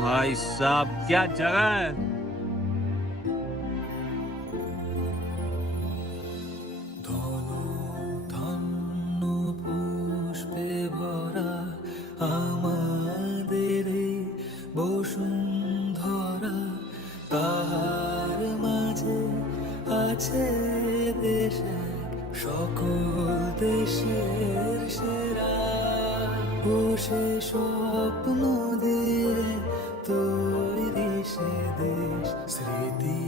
भाई साहब क्या जगह है। ধন্য পুষ্পে ভরা আমাদের এই বসুন্ধরা, তাহার মাঝে আছে দেশ এক, সকল দেশের সেরা। বসে স্বপ্ন দিয়ে তৈরি সে দেশ, স্মৃতি